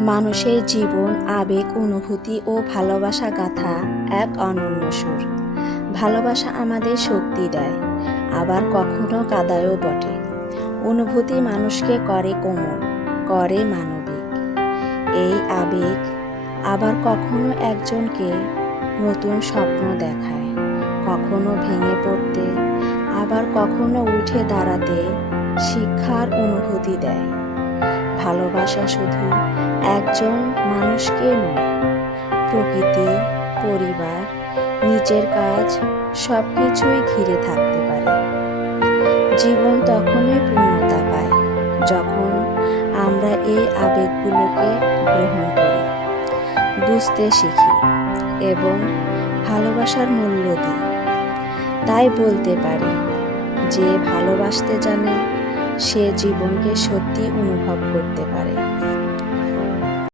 মানুষের জীবন, আবেগ, অনুভূতি ও ভালোবাসা গাথা এক অনন্য সুর। ভালোবাসা আমাদের শক্তি দেয়, আবার কখনো কাঁদায়ও বটে। অনুভূতি মানুষকে করে কোমল, করে মানবিক। এই আবেগ আবার কখনো একজনকে নতুন স্বপ্ন দেখায়, কখনো ভেঙে পড়তে, আবার কখনো উঠে দাঁড়াতে শিক্ষার অনুভূতি দেয়। ভালোবাসা শুধু একজন মানুষকে নয়, প্রকৃতি, পরিবার, নিজের কাজ সব কিছুই ঘিরে থাকতে পারে। জীবন তখনই পূর্ণতা পায় যখন আমরা এই আবেগগুলোকে গ্রহণ করি, বুঝতে শিখি এবং ভালোবাসার মূল্য দিই। তাই বলতে পারি, যে ভালোবাসতে জানে সে জীবনকে সত্যি অনুভব করতে পারে।